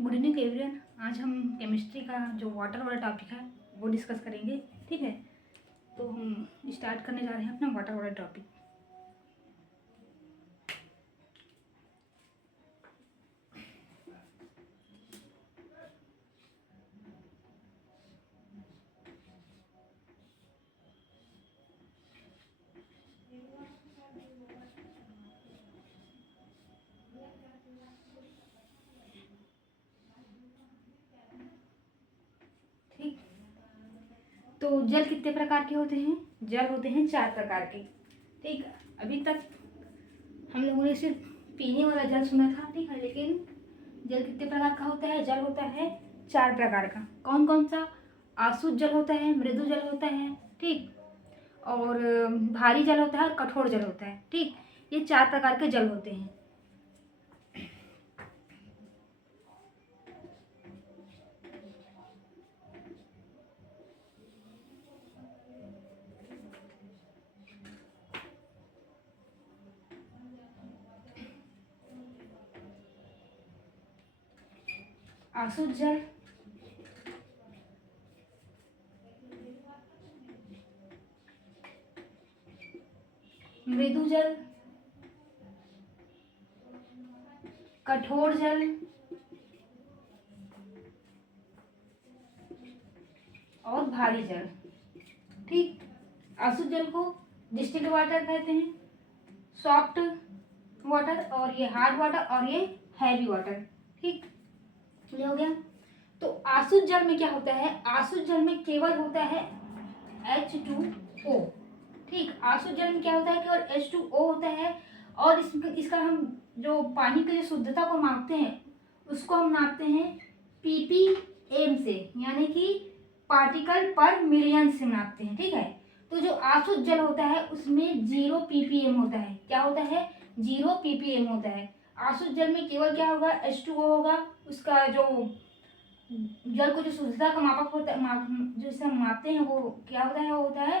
Good evening everyone. आज हम chemistry का जो वाटर वाला टॉपिक है वो डिस्कस करेंगे। ठीक है, तो हम स्टार्ट करने जा रहे हैं अपना वाटर वाला टॉपिक। ठीक, तो जल कितने प्रकार के होते हैं? जल होते हैं 4 प्रकार के। ठीक, अभी तक हम लोगों ने सिर्फ पीने वाला जल सुना था। ठीक है, लेकिन जल कितने प्रकार का होता है? जल होता है 4 प्रकार का। कौन कौन सा? आसुत जल होता है, मृदु जल होता है, ठीक, और भारी जल होता है और कठोर जल होता है। ठीक, ये 4 प्रकार के जल होते हैं। आसुत जल, मृदु जल, कठोर जल और भारी जल। ठीक, आसुत जल को डिस्टिल्ड वाटर कहते हैं, सॉफ्ट वाटर, और ये हार्ड वाटर, और ये हैवी वाटर। ठीक, ये हो गया। तो आसुत जल में क्या होता है? आसुत जल में केवल होता है H2O। ठीक, आसुत जल में क्या होता है? केवल H2O होता है। और इसका हम जो पानी की जो शुद्धता को मापते हैं उसको हम मापते हैं ppm से, यानी कि पार्टिकल पर मिलियन से मापते हैं। ठीक है, तो जो आसुत जल होता है उसमें 0 ppm होता है। क्या होता है? 0 ppm होता है। आसुत जल में केवल क्या होगा? H2O होगा। उसका जो जल को जो शुद्धता का मापक होता है, जो इसे हम मापते हैं, वो क्या होता है? वो होता है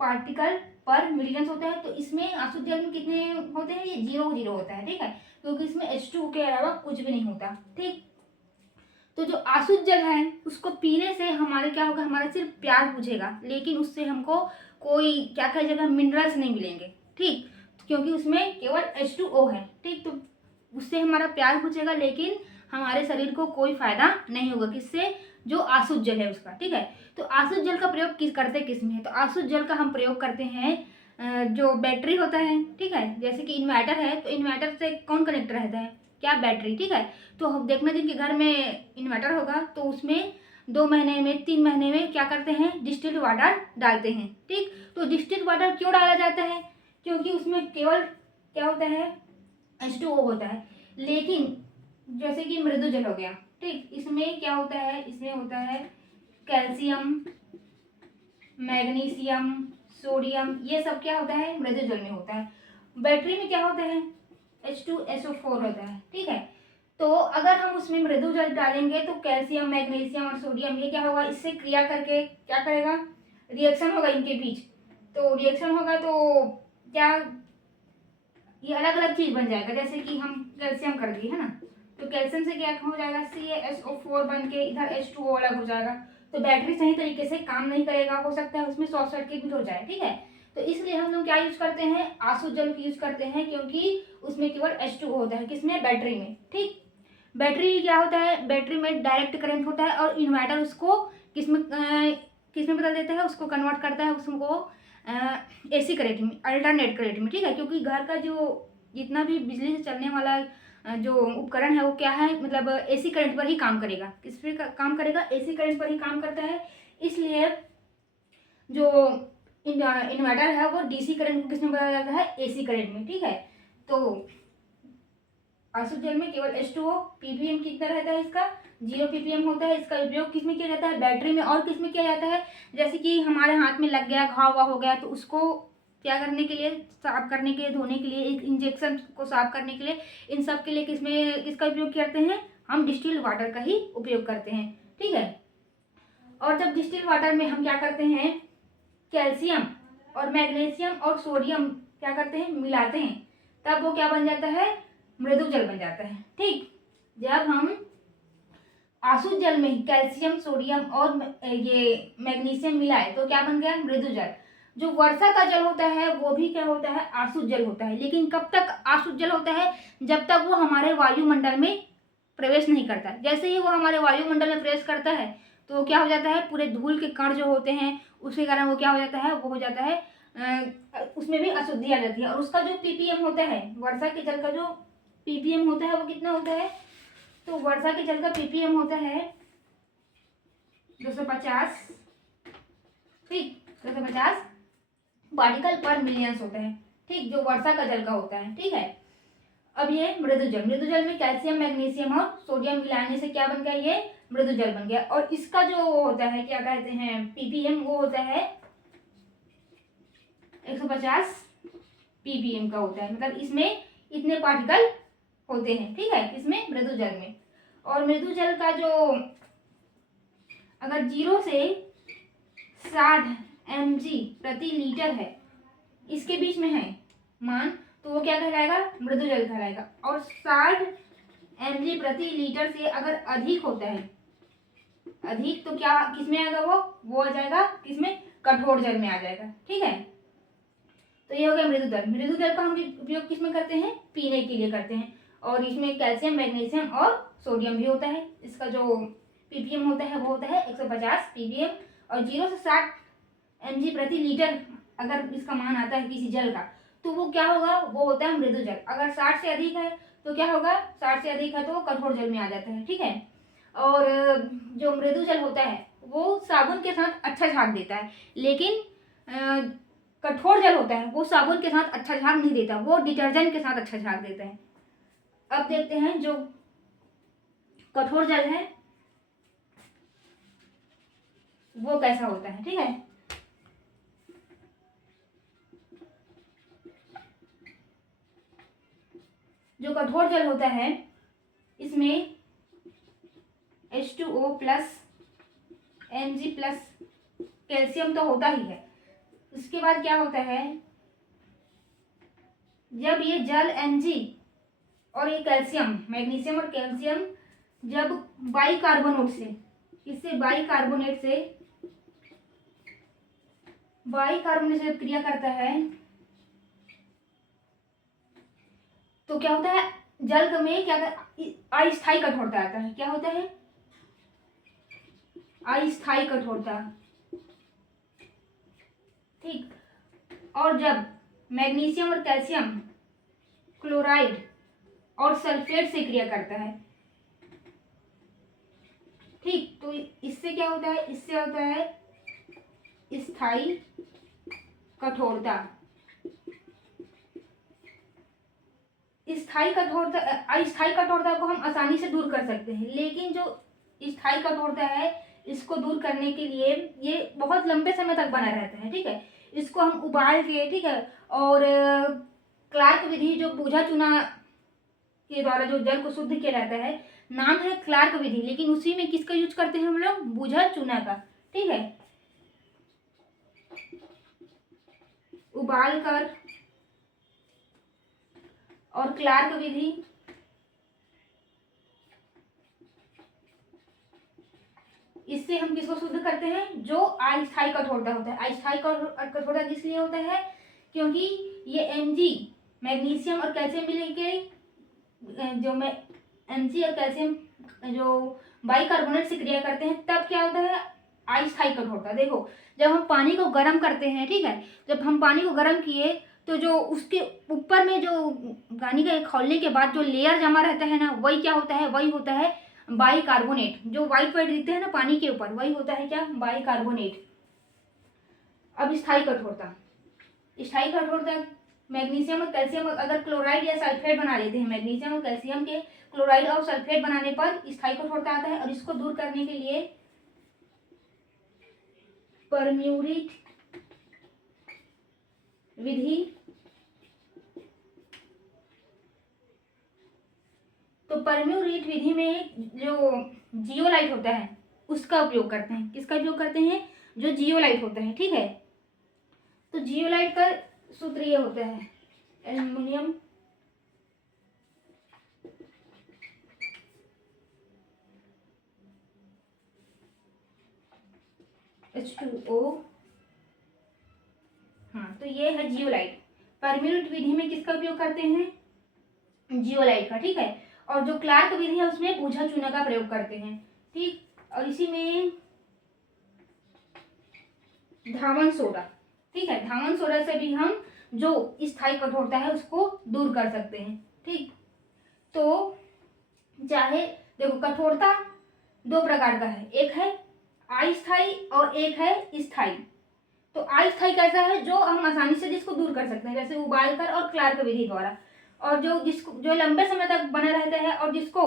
पार्टिकल पर मिलियंस होता है। तो इसमें आसुत जल में कितने होते हैं? ये 0 होता है। ठीक है, क्योंकि इसमें H2O के अलावा कुछ भी नहीं होता। ठीक, तो जो आसुत जल है उसको पीने से हमारे क्या होगा? हमारा सिर्फ प्यास बुझेगा, लेकिन उससे हमको कोई क्या कहा जाएगा? मिनरल्स नहीं मिलेंगे। ठीक, क्योंकि उसमें केवल H2O है। ठीक, तो उससे हमारा प्यास बुझेगा, लेकिन हमारे शरीर को कोई फायदा नहीं होगा। किससे? जो आसुत जल है उसका। ठीक है, तो आसुत जल का प्रयोग किस में है? तो आसुत जल का हम प्रयोग करते हैं जो बैटरी होता है। ठीक है, जैसे कि इन्वर्टर है, तो इन्वर्टर से कौन कनेक्ट रहता है? क्या? बैटरी। ठीक है, तो हम देखना जिनके घर में इन्वर्टर होगा तो उसमें 2 महीने में 3 महीने में क्या करते हैं? डिस्टिल्ड वाटर डालते हैं। ठीक, तो डिस्टिल्ड वाटर क्यों डाला जाता है? क्योंकि उसमें केवल क्या होता है? H2O होता है। लेकिन जैसे कि मृदु जल हो गया, ठीक, इसमें क्या होता है? इसमें होता है कैल्शियम, मैग्नीशियम, सोडियम, ये सब क्या होता है? मृदु जल में होता है। बैटरी में क्या होता है? H2SO4 होता है। ठीक है, तो अगर हम उसमें मृदु जल डालेंगे तो कैल्शियम, मैग्नीशियम और सोडियम ये क्या होगा? इससे क्रिया करके क्या करेगा? रिएक्शन होगा इनके बीच। तो रिएक्शन होगा तो क्या? ये अलग अलग चीज बन जाएगा। जैसे कि हम कैल्शियम कर दिए है ना, तो कैल्शियम से क्या हो जाएगा? CaSO4 बन के इधर H2O अलग हो जाएगा। तो बैटरी सही तरीके से काम नहीं करेगा, हो सकता है उसमें शॉर्ट सर्किट भी हो जाए। ठीक है, तो इसलिए हम लोग क्या यूज करते हैं? आसुत जल की यूज करते हैं, क्योंकि उसमें केवल H2O होता है। किसमें? बैटरी में। ठीक, बैटरी क्या होता है? बैटरी में डायरेक्ट करंट होता है, और इन्वर्टर उसको किसमें बदल देता है? उसको कन्वर्ट करता है उसको AC करंट में, अल्टरनेट करंट में। ठीक है, क्योंकि घर का जो जितना भी बिजली से चलने वाला जो उपकरण है वो क्या है? मतलब AC करंट पर ही काम करेगा। किस पे काम करेगा? AC करंट पर ही काम करता है। इसलिए जो इन्वर्टर है वो DC करंट को किसमें बदला जाता है? AC करंट में। ठीक है, तो आसुत जल में केवल H2O, ppm कितना रहता है इसका? 0 ppm होता है। इसका उपयोग किसमें किया जाता है? बैटरी में। और किसमें किया जाता है? जैसे कि हमारे हाथ में लग गया, घाव वाव हो गया, तो उसको क्या करने के लिए? साफ करने के लिए, धोने के लिए, एक इंजेक्शन को साफ करने के लिए, इन सब के लिए किसका उपयोग करते हैं? हम डिस्टिल्ड वाटर का ही उपयोग करते हैं। ठीक है, और जब डिस्टिल्ड वाटर में हम क्या करते हैं? कैल्शियम और मैग्नीशियम और सोडियम क्या करते हैं? मिलाते हैं, तब वो क्या बन जाता है? मृदु जल बन जाता है। ठीक, जब हम आसुत जल में कैल्शियम, सोडियम और ये मैग्नीशियम मिलाए तो क्या बन गया? मृदु जल। जो वर्षा का जल होता है वो भी क्या होता है? आसुत जल होता है। लेकिन कब तक आसुत जल होता है? जब तक वो हमारे वायुमंडल में प्रवेश नहीं करता। जैसे ही वो हमारे वायुमंडल में प्रवेश करता है तो क्या हो जाता है? पूरे धूल के कण जो होते हैं उसके कारण वो क्या हो जाता है? वो हो जाता है उसमें भी अशुद्धि आ जाती है। और उसका जो पीपीएम होता है, वर्षा के जल का जो पीपीएम होता है वो कितना होता है? तो वर्षा के जल का पीपीएम होता है 250, ठीक, 250 पार्टिकल पर मिलियंस होता है, ठीक, जो वर्षा का जल का होता है, ठीक है। अब ये मृदु जल, मृदु जल में कैल्शियम, मैग्नीशियम और सोडियम मिलाने से क्या बन गया? ये मृदु जल बन गया। और इसका जो होता है क्या कहते हैं? पीपीएम, वो होता है 150 पीपीएम का होता है। मतलब इसमें इतने पार्टिकल होते हैं, ठीक है, इसमें मृदु जल में। और मृदु जल का जो अगर 0 से 60 mg प्रति लीटर है, इसके बीच में है मान, तो वो क्या कहलाएगा? मृदु जल कहलाएगा। और 60 mg प्रति लीटर से अगर अधिक होता है, अधिक, तो क्या किसमें आएगा? वो आ जाएगा किसमें? कठोर जल में आ जाएगा, ठीक है। तो ये हो गया मृदु जल। मृदु जल का हम उपयोग किसमें करते हैं? पीने के लिए करते हैं। और इसमें कैल्शियम, मैग्नीशियम और सोडियम भी होता है। इसका जो पीपीएम होता है वो होता है 150 पीपीएम। और 0 से 60 mg प्रति लीटर अगर इसका मान आता है किसी जल का, तो वो क्या होगा? वो होता है मृदु जल। अगर 60 से अधिक है तो क्या होगा? 60 से अधिक है तो वो कठोर जल में आ जाता है, ठीक है। और जो मृदु जल होता है वो साबुन के साथ अच्छा झाग देता है। लेकिन कठोर जल होता है वो साबुन के साथ अच्छा झाग नहीं देता, वो डिटर्जेंट के साथ अच्छा झाग देता है। अब देखते हैं जो कठोर जल है वो कैसा होता है, ठीक है। जो कठोर जल होता है इसमें H2O plus Mg plus calcium तो होता ही है। इसके बाद क्या होता है? जब ये जल Mg और ये कैल्शियम, मैग्नीशियम और कैल्शियम जब बाइकार्बोनेट से, इससे बाइकार्बोनेट से क्रिया करता है तो क्या होता है? जल में क्या अस्थायी कठोरता आता है। क्या होता है? अस्थायी कठोरता, ठीक। और जब मैग्नीशियम और कैल्शियम क्लोराइड और सल्फेट से क्रिया करता है, ठीक, तो इससे क्या होता है? इससे होता है स्थायी कठोरता। स्थायी कठोरता, अस्थायी कठोरता को हम आसानी से दूर कर सकते हैं, लेकिन जो स्थायी कठोरता है इसको दूर करने के लिए ये बहुत लंबे समय तक बना रहता है, ठीक है। इसको हम उबाल के, ठीक है, और क्लार्क विधि जो बूझा चूना के द्वारा जो जल को शुद्ध किया जाता है, नाम है क्लार्क विधि, लेकिन उसी में किसका यूज करते हैं हम लोग? बूझा चूना का, ठीक है। उबाल कर और क्लार्क विधि, इससे हम किसको शुद्ध करते हैं? जो अस्थायी कठोरता होता है। अस्थायी कठोरता किस लिए होता है? क्योंकि ये Mg, मैग्नीशियम और कैल्शियम मिलके जो Mg और कैल्शियम जो बाइकार्बोनेट से क्रिया करते हैं, तब क्या होता है? अस्थायी कठोरता। देखो, जब हम पानी को गर्म करते हैं, ठीक है, जब हम पानी को गर्म किए तो जो उसके ऊपर में जो पानी का खौलने के बाद जो लेयर जमा रहता है ना, वही क्या होता है? वही होता है बाइकार्बोनेट। जो व्हाइट व्हाइट दिखते हैं ना पानी के ऊपर, वही होता है क्या? बाइकार्बोनेट। अब स्थायी कठोरता, स्थायी कठोरता मैग्नीशियम और कैल्शियम अगर क्लोराइड या सल्फेट बना लेते हैं, मैग्नीशियम और कैल्शियम के क्लोराइड और सल्फेट बनाने पर स्थायी कठोरता आता है। और इसको दूर करने के लिए परम्यूरिट विधि, तो परम्यूरिट विधि में जो जियोलाइट होता है उसका उपयोग करते हैं। किसका उपयोग करते हैं? जो जियोलाइट होता है, ठीक है। तो जियोलाइट का सूत्र ये होता है एल्युमिनियम H2O। हाँ, तो ये है जियोलाइट। पर मिनट विधि में किसका उपयोग करते हैं? जियोलाइट का, ठीक है। और जो क्लार्क विधि है उसमें बूझा चूना का प्रयोग करते हैं, ठीक। और इसी में धावन सोडा, ठीक है, धावन सोडा से भी हम जो स्थायी कठोरता है उसको दूर कर सकते हैं, ठीक। तो चाहे देखो, कठोरता दो प्रकार का है, एक है अस्थायी और एक है स्थायी। तो अस्थायी कैसा है? जो हम आसानी से जिसको दूर कर सकते हैं, जैसे उबालकर और क्लार्क विधि द्वारा। और जो लंबे समय तक बना रहता है और जिसको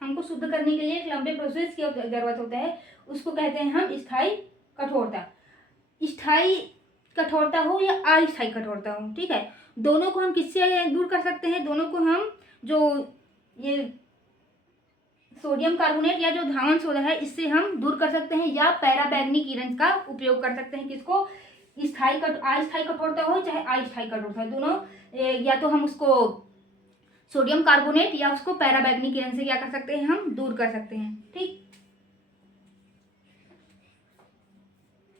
हमको शुद्ध करने के लिए एक लंबे प्रोसेस की जरूरत होता है, उसको कहते हैं हम स्थायी कठोरता। स्थायी कठोरता हो या अस्थायी कठोरता हो, ठीक है, दोनों को हम किससे दूर कर सकते हैं? दोनों को हम जो ये सोडियम कार्बोनेट या जो धावन सोडा है इससे हम दूर कर सकते हैं, या पैराबैंगनी किरण का उपयोग कर सकते हैं। किसको? अस्थायी कठोरता हो चाहे अस्थायी कठोरता, दोनों या तो हम उसको सोडियम कार्बोनेट या उसको पैराबैंगनी किरण से क्या कर सकते हैं? हम दूर कर सकते हैं, ठीक।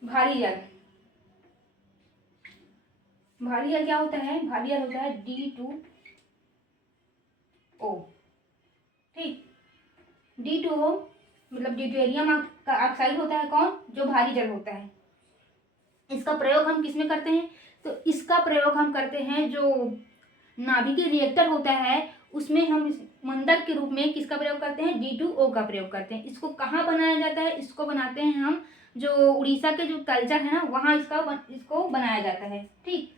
भारी जल, भारी जल क्या होता है? भारी जल होता है D2O, ठीक। D2O मतलब ड्यूटेरियम ऑक्साइड होता है, कौन? जो भारी जल होता है। इसका प्रयोग हम किस में करते हैं? तो इसका प्रयोग हम करते हैं जो नाभिकीय रिएक्टर होता है उसमें हम इस मंदक के रूप में किसका प्रयोग करते हैं? D2O का प्रयोग करते हैं। इसको कहाँ बनाया जाता है? इसको बनाते हैं हम जो उड़ीसा के जो तलचर है ना, वहाँ इसको बनाया जाता है, ठीक।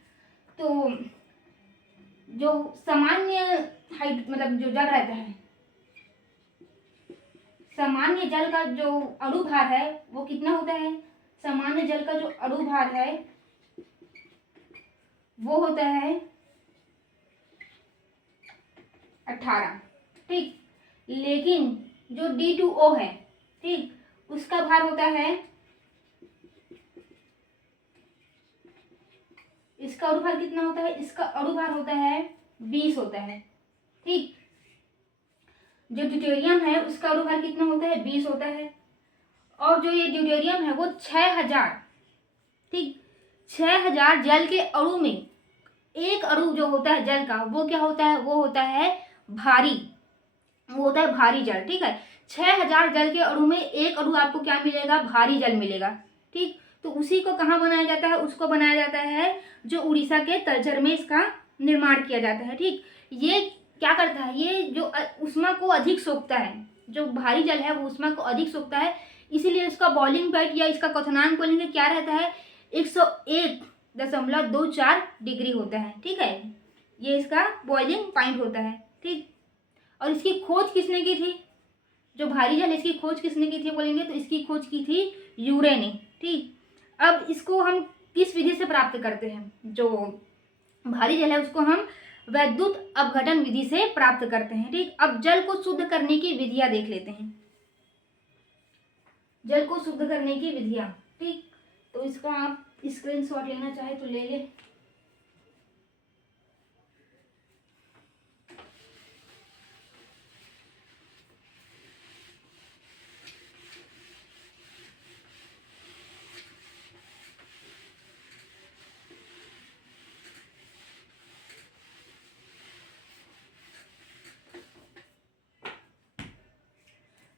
तो जो सामान्य हाइट मतलब जो जल रहता है, सामान्य जल का जो अणु भार है वो कितना होता है? सामान्य जल का जो अणु भार है वो होता है 18, ठीक। लेकिन जो D2O है, ठीक, उसका भार होता है, इसका अणु भार कितना होता है? इसका अणु भार होता है 20 होता है, ठीक। जो ड्यूटेरियम है उसका अणु भार कितना होता है? 20 होता है। और जो ये ड्यूटेरियम है वो 6000, ठीक, 6000 जल के अणु में एक अणु जो होता है जल का वो क्या होता है? वो होता है भारी, वो होता है भारी जल, ठीक है। 6000 जल के अणु में एक अणु आपको क्या मिलेगा? भारी जल मिलेगा, ठीक। तो उसी को कहाँ बनाया जाता है? उसको बनाया जाता है जो उड़ीसा के तलचर में इसका निर्माण किया जाता है, ठीक। ये क्या करता है? ये जो ऊष्मा को अधिक सोखता है, जो भारी जल है वो ऊष्मा को अधिक सोखता है, इसीलिए इसका बॉइलिंग पॉइंट या इसका क्वथनांक बोलेंगे क्या रहता है? 101.24 डिग्री होता है, ठीक है। ये इसका बॉइलिंग पॉइंट होता है, ठीक। और इसकी खोज किसने की थी? जो भारी जल इसकी खोज किसने की थी बोलेंगे तो इसकी खोज की थी यूरे ने, ठीक। अब इसको हम किस विधि से प्राप्त करते हैं? जो भारी जल है उसको हम वैद्युत अपघटन विधि से प्राप्त करते हैं, ठीक। अब जल को शुद्ध करने की विधियां देख लेते हैं, जल को शुद्ध करने की विधियां, ठीक। तो इसका आप स्क्रीनशॉट लेना चाहे तो ले ले।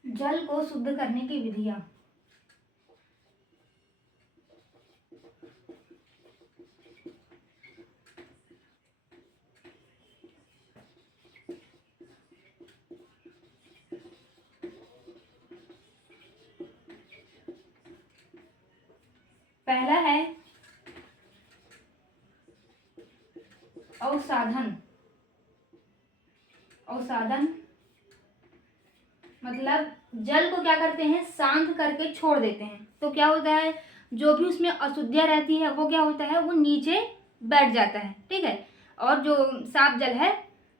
जल को शुद्ध करने की विधियां, पहला है अवसाधन। अवसाधन मतलब जल को क्या करते हैं? शांत करके छोड़ देते हैं। तो क्या होता है? जो भी उसमें अशुद्धियाँ रहती है वो क्या होता है? वो नीचे बैठ जाता है, ठीक है। और जो साफ जल है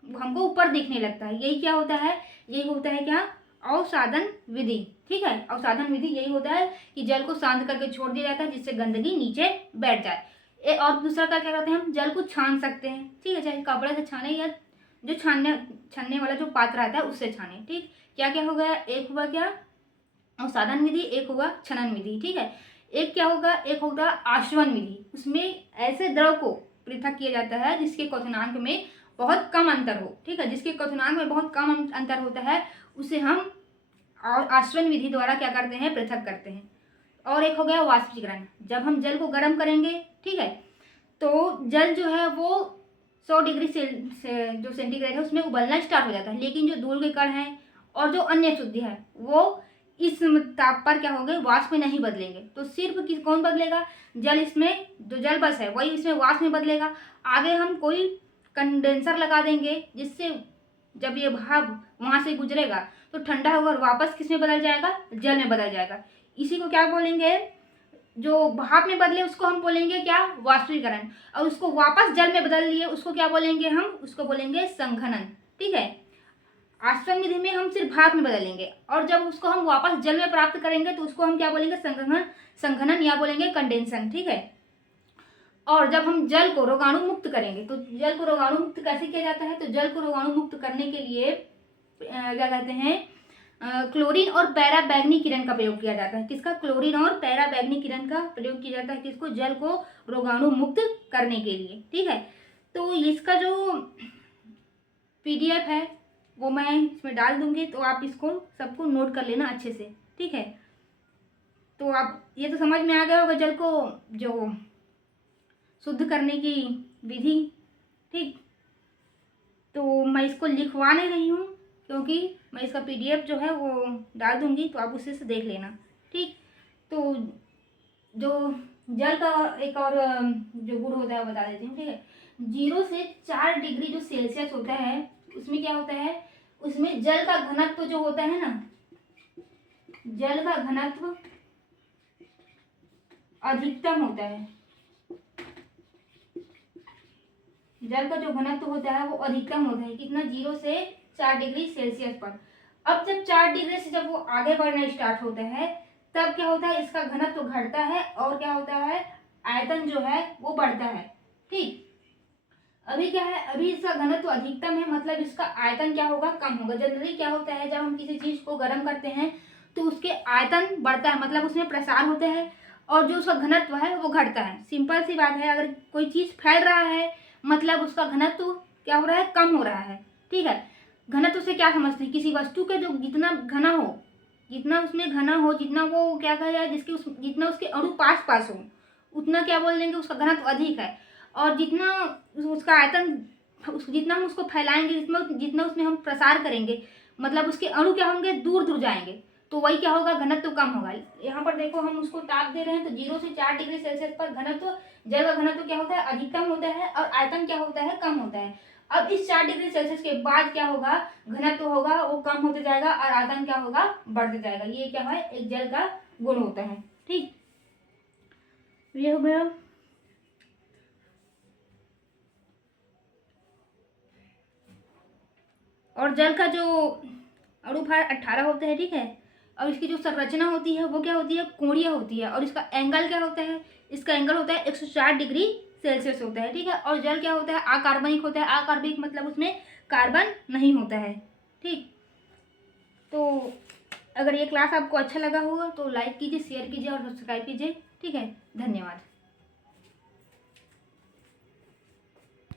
वो हमको ऊपर दिखने लगता है। यही क्या होता है? यही होता है क्या? अवसाधन विधि, ठीक है। अवसाधन विधि यही होता है कि जल को शांत करके छोड़ दिया जाता है जिससे गंदगी नीचे बैठ जाए। और दूसरा क्या करते हैं? हम जल को छान सकते हैं, ठीक है, चाहे कपड़े से छाने या जो छानने वाला जो पात्र आता है उससे छाने, ठीक। क्या क्या हो गया? एक हुआ क्या? अवसाधन विधि, एक हुआ छनन विधि, ठीक है। एक क्या होगा, एक होगा आश्वन विधि। उसमें ऐसे द्रव को पृथक किया जाता है जिसके क्वथनांक में बहुत कम अंतर हो, ठीक है, जिसके क्वथनांक में बहुत कम अंतर होता है, उसे हम आश्वन विधि द्वारा क्या करते हैं, पृथक करते हैं। और एक हो गया वाष्पीकरण। जब हम जल को गर्म करेंगे, ठीक है, तो जल जो है वो 100 डिग्री जो सेंटीग्रेड है उसमें उबलना स्टार्ट हो जाता है, लेकिन जो धूल के कण हैं और जो अन्य शुद्धि है वो इस ताप पर क्या होंगे, वाष्प में नहीं बदलेंगे। तो सिर्फ कौन बदलेगा, जल, इसमें जो जल बस है वही इसमें वाष्प में बदलेगा। आगे हम कोई कंडेंसर लगा देंगे जिससे जब ये भाप वहाँ से गुजरेगा तो ठंडा होगा और वापस किस में बदल जाएगा, जल में बदल जाएगा। इसी को क्या बोलेंगे, जो भाप में बदले उसको हम बोलेंगे क्या, वाष्पीकरण। और उसको वापस जल में बदल लिए उसको क्या बोलेंगे, हम उसको बोलेंगे संघनन, ठीक है। आश्वन विधि में हम सिर्फ भाप में बदलेंगे और जब उसको हम वापस जल में प्राप्त करेंगे तो उसको हम क्या बोलेंगे, संघनन या बोलेंगे कंडेंसन, ठीक है। और जब हम जल को रोगाणु मुक्त करेंगे, तो जल को रोगाणु मुक्त कैसे किया जाता है, तो जल को रोगाणु मुक्त करने के लिए क्या कहते हैं, क्लोरीन और पैराबैंगनी किरण का प्रयोग किया जाता है। किसका, क्लोरीन और पैराबैंगनी किरण का प्रयोग किया जाता है, किसको, जल को रोगाणु मुक्त करने के लिए, ठीक है। तो इसका जो PDF है वो मैं इसमें डाल दूंगी, तो आप इसको सबको नोट कर लेना अच्छे से, ठीक है। तो आप ये तो समझ में आ गया होगा जल को जो शुद्ध करने की विधि, ठीक। तो मैं इसको लिखवा नहीं रही हूँ क्योंकि मैं इसका PDF जो है वो डाल दूंगी, तो आप उसी से देख लेना, ठीक। तो जो जल का एक और जो गुण होता है वो बता देती हूँ, ठीक है। 0 से 4 डिग्री जो सेल्सियस होता है उसमें क्या होता है, उसमें जल का घनत्व जो होता है ना, जल का घनत्व अधिकतम होता है। जल का जो घनत्व होता है वो अधिकतम होता है, कितना, 0 से 4 डिग्री सेल्सियस पर। अब जब 4 डिग्री से जब वो आगे बढ़ना स्टार्ट होता है तब क्या होता है, इसका घनत्व घटता है और क्या होता है, आयतन जो है वो बढ़ता है, ठीक। अभी क्या है, अभी इसका घनत्व अधिकतम है, मतलब इसका आयतन क्या होगा, कम होगा। जनरली क्या होता है, जब हम किसी चीज को गर्म करते हैं तो उसके आयतन बढ़ता है, मतलब उसमें प्रसार होता है, और जो उसका घनत्व है वो घटता है। सिंपल सी बात है, अगर कोई चीज फैल रहा है मतलब उसका घनत्व क्या हो रहा है, कम हो रहा है, ठीक है। घनत्व से क्या समझते हैं, किसी वस्तु के जो जितना घना हो, जितना उसमें घना हो, जितना वो क्या कहा जाए, जितना उसके अणु पास पास हो उतना क्या बोल देंगे, उसका घनत्व अधिक है। और जितना उसका आयतन, जितना हम उसको फैलाएंगे, जितना उसमें हम प्रसार करेंगे, मतलब उसके अणु क्या होंगे, दूर दूर जाएंगे, तो वही क्या होगा, घनत्व कम होगा। यहाँ पर देखो हम उसको ताप दे रहे हैं, तो 0 से 4 डिग्री सेल्सियस पर घनत्व, जल का घनत्व क्या होता है, अधिकतम होता है और आयतन क्या होता है, कम होता है। अब इस 4 डिग्री सेल्सियस के बाद क्या होगा, घनत्व होगा वो कम होते जाएगा और आयतन क्या होगा, बढ़ते जाएगा। ये क्या है, एक जल का गुण होता है, ठीक। ये हो गया। और जल का जो अणुभार 18 होता है, ठीक है। और इसकी जो संरचना होती है वो क्या होती है, कोणीय होती है। और इसका एंगल क्या होता है, इसका एंगल होता है 104 डिग्री सेल्सियस होता है, ठीक है। और जल क्या होता है, अकार्बनिक होता है। अकार्बनिक मतलब उसमें कार्बन नहीं होता है, ठीक। तो अगर ये क्लास आपको अच्छा लगा होगा तो लाइक कीजिए, शेयर कीजिए और सब्सक्राइब कीजिए, ठीक है। धन्यवाद।